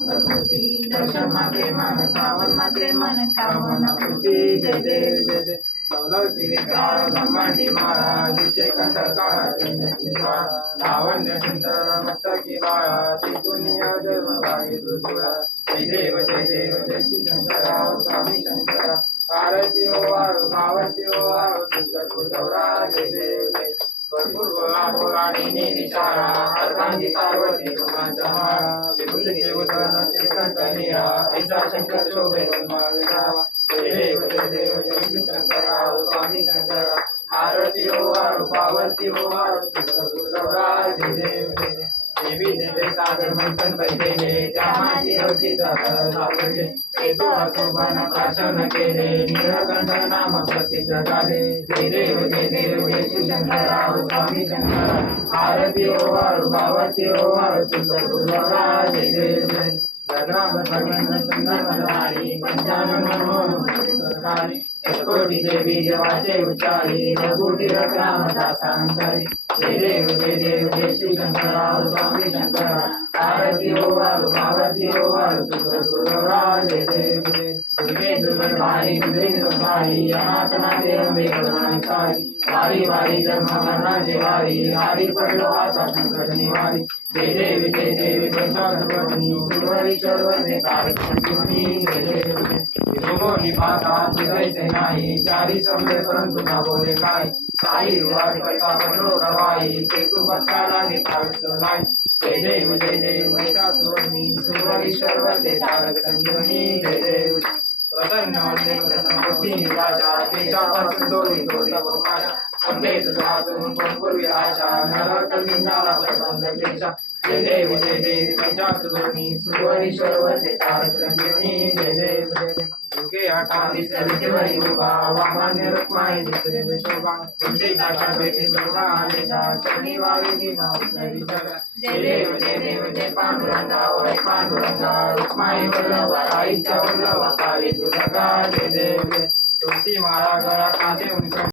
भगवती दर्शन मात्रे मन श्रावण मात्रे मन कामना पूर्ती जय देव जय देव दौलती विकार ब्रह्मांडी माळा दिशे कंठर काळा लावण्य सुंदर मस्तकी बाळा ती दुनिया देव वाई दुर्गा जय देव जय श्री शंकराव स्वामी शंकरा आरती ओ वाळू भावती ओ वाळू तुझं गौरा जय देव जय पूर्वराणी निशाळा अर्धांगी पार्वती सुमांच्या माळा विभूतीचे उदराचे कंठनिया ऐसा शंकर शोभे वेगावा जय देव जय श्री शंकराव स्वामी शंकरा आरती ओ वाळू पार्वती ओ वाळू तुझं गौरा जय देव जय देवी देवे सागर मंथन बैठेले त्या माझी अवचित सापडले ते तो शोभन प्राशन केले नीलकंठ नाम प्रसिद्ध झाले जय देव जय श्री शंकराव स्वामी शंकरा आरती ओ वाळू भावती ओ वाळू तुझं गुरुवारा जय देव जय जगराम भगवंत सुंदर मनहारी पंचानन मनोहरी कोटी देवी देवाचे उच्चारी रघुटी रामदासांतरी जय देव जय श्री शंकराव स्वामी शंकरा आरती ओ वाळू भावती ओ वाळू तुझं गुरुवारा जय देव जय दुर्गे दुर्गभाई दुर्गे दुर्भाई अनाथना देव मेघवाणी सारी वारी वारी जन्म मरणाचे वारी हारी पडलो आता संकट निवारी जय देव जय शास्त्रपत्नी सुरवरीश्वर वंदे कार्यक्रमी जय देव जय विमोही पाता तुझैसे नाही चारी समले परंतु ना बोले काय साई वाट कल्पा पडलो गवाई ते तू भक्ताला निकाल नाही जय देव शास्त्रपत्नी सुरवरीश्वर वंदे तारक संजीवनी जय देव प्रसन्न वंदे प्रसन्न निराशा देशापासून दोरी प्रकाशा वंदे तुझा वाचून पूर्वी आशा नरक निंदाला प्रबंध क्लेशा जय देव शास्त्रपत्नी सुरवरीश्वर वंदे तारक संजीवनी जय देव दुर्गे आठावी सवितेवरी उभा वामान्य रुक्माई दिसरे विशोभा तुझे दाशा भेटी दुर्गा आलेला चरणी वावी भीमा उतरी जगा जय देव जय पांडुरंगा ओय पांडुरंगा रुक्माई वल्लभा आईच्या वल्लभा काळी तुझा जय देव तुळशी माळा गळा कांदे